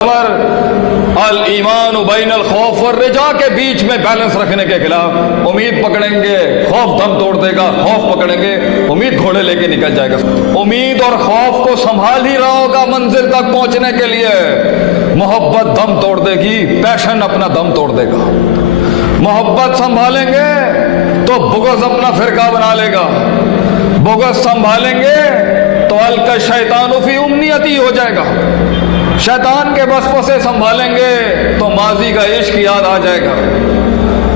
अल ईमान ban अल खौफ और रजा के बीच में बैलेंस रखने के खिलाफ उम्मीद पकड़ेंगे, खौफ दम तोड़ देगा, खौफ पकड़ेंगे, उम्मीद घोड़े लेके निकल जाएगा। उम्मीद और खौफ को संभाल ही रहा होगा मंजिल तक पहुंचने के लिए। मोहब्बत दम तोड़ देगी, पैशन अपना दम तोड़ देगा। मोहब्बत संभालेंगे तो बुग़्ज़ अपना फिरका बना लेगा, बुग़्ज़ संभालेंगे तो अलका शैतान फी उम्नियती हो जाएगा। शैतान के वसवसे संभालेंगे तो माजी का इश्क याद आ जाएगा,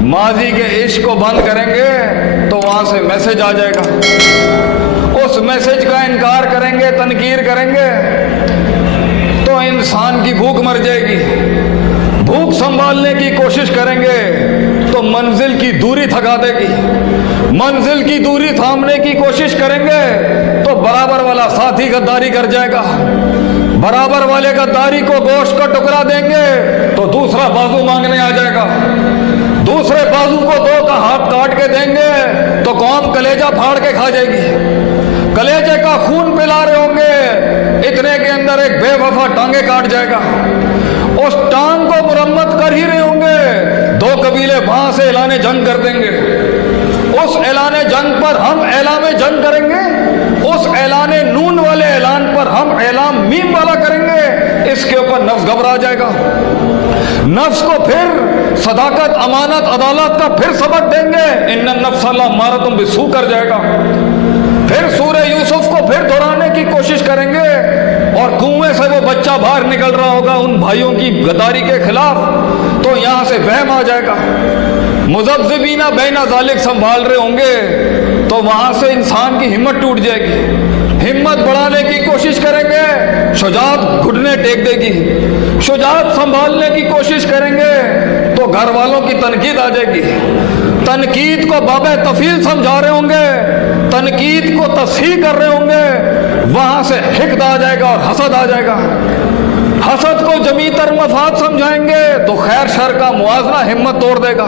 माजी के इश्क को बंद करेंगे तो वहां से मैसेज आ जाएगा। उस मैसेज का इनकार करेंगे, तनकीर करेंगे तो इंसान की भूख मर जाएगी। भूख संभालने की कोशिश करेंगे तो मंजिल की दूरी थका देगी, मंजिल की दूरी थामने की कोशिश करेंगे तो बराबर वाला साथी गद्दारी कर जाएगा। बराबर वाले गद्दारी को गोश्त का टुकड़ा देंगे तो दूसरा बाजू मांगने आ जाएगा, दूसरे बाजू को दो का हाथ काट के देंगे तो कौम कलेजा फाड़ के खा जाएगी। कलेजे का खून पिला रहे होंगे, इतने के अंदर एक बेवफा टांगे काट जाएगा। उस टांग को मुरम्मत कर ही रहे होंगे, दो कबीले वहां से ऐलाने जंग कर देंगे। उस ऐलाने जंग पर हम ऐलामे जंग करेंगे, उस ऐलाने नून वाले ऐलान पर हम ऐलाम मीम वाला करेंगे। इसके ऊपर नफ्स घबरा जाएगा, नफ्स को फिर सदाकत, अमानत, अदालत का फिर सबक देंगे। इन्नन नफ्स अम्मारतुम बिस्सू कर जाएगा। फिर सूरह यूसुफ को फिर दोहराने की कोशिश करेंगे और कुएं से वो बच्चा बाहर निकल रहा होगा उन भाइयों की गद्दारी के खिलाफ, तो यहां से वहम आ जाएगा। मुज़ब्ज़िबीना बैना ज़ालिक संभाल रहे होंगे तो वहां से इंसान की हिम्मत टूट जाएगी। हिम्मत बढ़ाने की कोशिश करेंगे, शुजाअत घुटने टेक देगी। शुजाअत संभालने की कोशिश करेंगे तो घर वालों की तनकीद आ जाएगी। तनकीद को बाबे तफील समझा रहे होंगे, तनकीद को तस्हीह कर रहे होंगे, वहां से हिक़्द आ जाएगा और हसद आ जाएगा। हसद को जमीतर मफाद समझाएंगे तो खैर शर का मुआजना हिम्मत तोड़ देगा।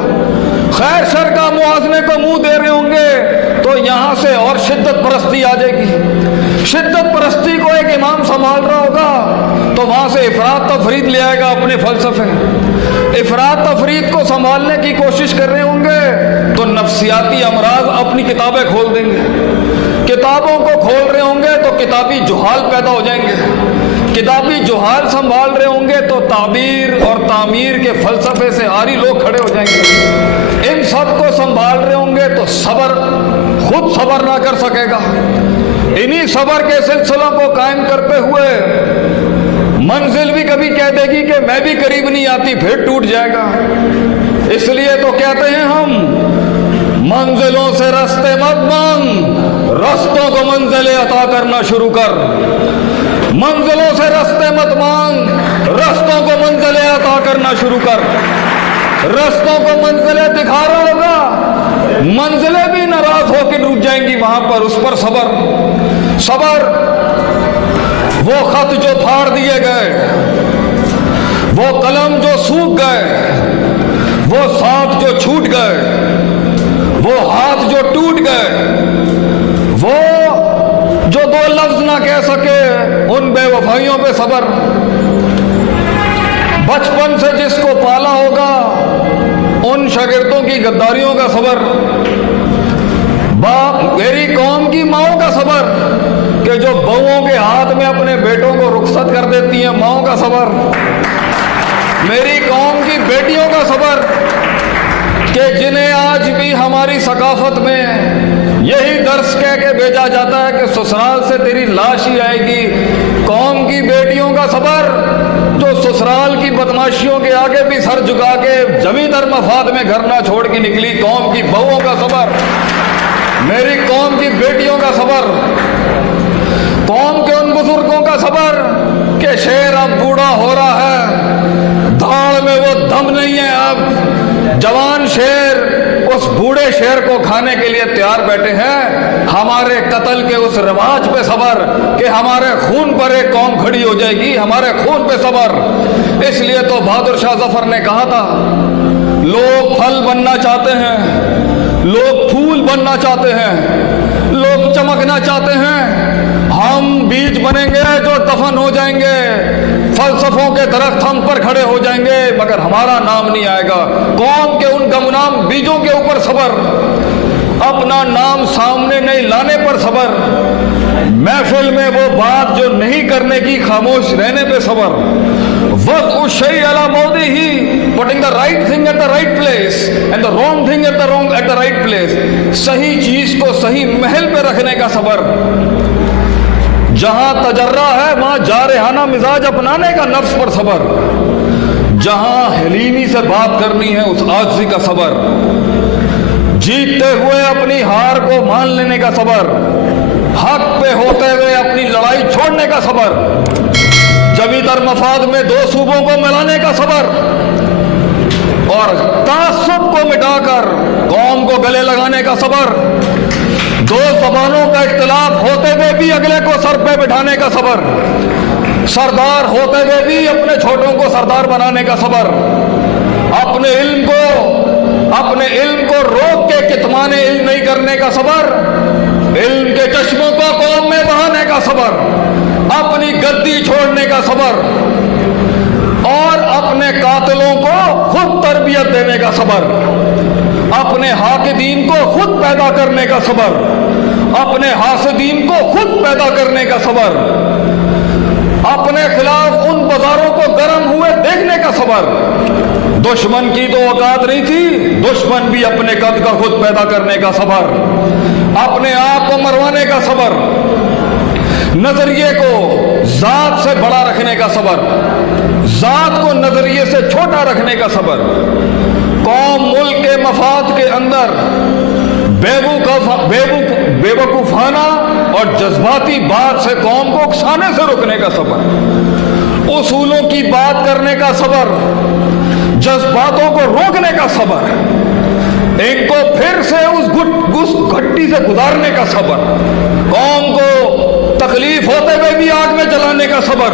खैर शर का मुआजने को मुंह दे रहे होंगे तो यहां से और शिद्दत परस्ती आ जाएगी। शिद्दत परस्ती को एक इमाम संभाल रहा होगा तो वहां से इफरात तफरीद ले आएगा अपने फलसफे। इफरात तफरीद को संभालने की कोशिश कर रहे होंगे तो नफ्सियाती अमराज अपनी किताबें खोल देंगे। किताबों को खोल रहे होंगे तो किताबी जुहाल पैदा हो जाएंगे। किताबी जुहाल संभाल रहे होंगे तो ताबीर और तामीर के फलसफे से आरी लोग खड़े हो जाएंगे। इन सब को संभाल रहे होंगे तो सबर, खुद सबर ना कर सकेगा। इन्हीं सबर के सिलसिलों को कायम करते हुए मंजिल भी कभी कह देगी कि मैं भी करीब नहीं आती, फिर टूट जाएगा। इसलिए तो कहते हैं हम, मंजिलों से रास्ते मत मांग, रास्तों को मंजिलें अता करना शुरू कर। मंजिलों से रास्ते मत मांग, रास्तों को मंजिलें अता करना शुरू कर। रास्तों को मंजिलें दिखा रहा होगा, मंजिलें भी नाराज होकर रुक जाएंगी वहां पर। उस पर सबर, सबर। वो खत जो फाड़ दिए गए, वो कलम जो सूख गए, वो साथ जो छूट गए, वो हाथ जो टूट गए, वो जो दो लफ्ज ना कह सके, उन बेवफाइयों पे सबर। बचपन से जिसको पाला होगा उन शागिर्दों की गद्दारियों का सबर। मेरी कौम की माओं का सबर कि जो बहुओं के हाथ में अपने बेटों को रुखसत कर देती हैं, माओं का सबर। मेरी कौम की बेटियों का सबर कि जिन्हें आज भी हमारी सकाफत में यही दर्स कह के भेजा जाता है कि ससुराल से तेरी लाश ही आएगी। कौम की बेटियों का सबर जो ससुराल की बदमाशियों के आगे भी सर झुका के जमींदार मफाद में घर ना छोड़ के निकली। कौम की बहुओं का सबर, मेरी कौम की बेटियों का सबर, कौम के उन बुजुर्गों का सबर कि शेर अब बूढ़ा हो रहा है, धाड़ में वो दम नहीं है। अब जवान शेर उस बूढ़े शेर को खाने के लिए तैयार बैठे हैं। हमारे कत्ल के उस रिवाज पे सबर कि हमारे खून पर एक कौम खड़ी हो जाएगी, हमारे खून पे सबर। इसलिए तो बहादुर शाह जफर ने कहा था, लोग फल बनना चाहते हैं, लोग फूल बनना चाहते हैं, लोग चमकना चाहते हैं, हम बीज बनेंगे जो दफन हो जाएंगे, फलसफों के दरख्त हम पर खड़े हो जाएंगे, मगर हमारा नाम नहीं आएगा। कौम के उन गुमनाम बीजों के ऊपर सबर, अपना नाम सामने नहीं लाने पर सबर, महफिल में वो बात जो नहीं करने की खामोश रहने पे सबर, वक्त उस शई अला मौदी ही, putting the right thing at the right place and the wrong thing at the right place, सही चीज को सही महल पे रखने का सबर, जहां तजर्रा है वहां जारहाना मिजाज अपनाने का नफ्स पर सबर, जहां हलीमी से बात करनी है उस आजिज़ी का सबर, जीतते हुए अपनी हार को मान लेने का सबर, हक पे होते हुए अपनी लड़ाई छोड़ने का सबर, जमी दर मफाद में दो सूबों को मिलाने का सबर, और तासुब को मिटाकर कौम को गले लगाने का सबर, दो जबानों का इख्तिलाफ होते हुए भी अगले को सर पे बिठाने का सबर, सरदार होते हुए भी अपने छोटों को सरदार बनाने का सबर, अपने इल्म को रोक के कितमाने इल्म नहीं करने का सबर, इल्म के चश्मों को कौम में बहाने का सबर, अपनी गद्दी छोड़ने का सबर, और अपने कातिलों को खुद तरबियत देने का सबर, अपने हाकिदीन को खुद पैदा करने का सबर, अपने हासिदीन को खुद पैदा करने का सबर, अपने खिलाफ उन बाजारों को गर्म हुए देखने का सबर। दुश्मन की तो औकात नहीं थी, दुश्मन भी अपने कद का खुद पैदा करने का सबर, अपने आप को मरवाने का सबर, नजरिए को जात से बड़ा रखने का सबर, जात को नजरिए से छोटा रखने का सबर, कौम मुल्क के मफाद के अंदर बेवकूफाना और जज्बाती बात से कौम को उकसाने से रोकने का सबर, उसूलों की बात करने का सबर, जज्बातों को रोकने का सबर, इनको फिर से उस घट्टी से गुजारने का सबर, कौम को तकलीफ होते हुए भी आग में जलाने का सबर,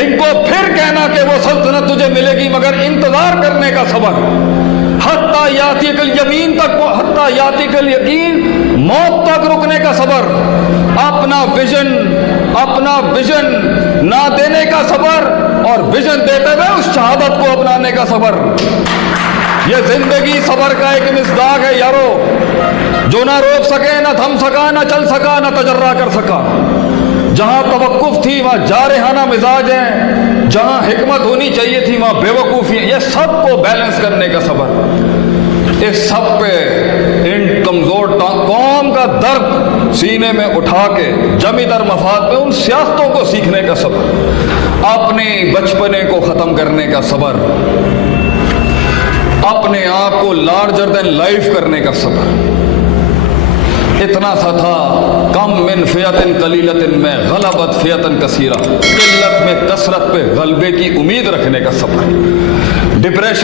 इनको फिर कहना कि वो सल्तनत तुझे मिलेगी मगर इंतजार करने का सबर, हत्ता यातिकल यकीन मौत तक रुकने का सबर, अपना विजन ना देने का सबर और विजन देते हुए उस शहादत को अपनाने का सबर। ये जिंदगी सबर का एक मिज़दाक है यारो, जो ना रोक सके, ना थम सका, ना चल सका, ना तजर्रा कर सका। जहां तवक्कुफ थी वहां जारहाना मिजाज है, जहां हिकमत होनी चाहिए थी वहां बेवकूफ़ी। ये सब को बैलेंस करने का सबर, इस सब पे इन कमज़ोर कौम का दर्द सीने में उठा के जमी दर मफाद में उन सियासतों को सीखने का सबर, अपने बचपने को ख़त्म करने का सबर, अपने आप को लार्जर देन लाइफ करने का सबर। इतना सा था, कम मिन फियतिन कलीलतिन में गलबत फियतन कसीरा, किल्लत में कसरत पे गलबे की उम्मीद रखने का सबर। डिप्रेशन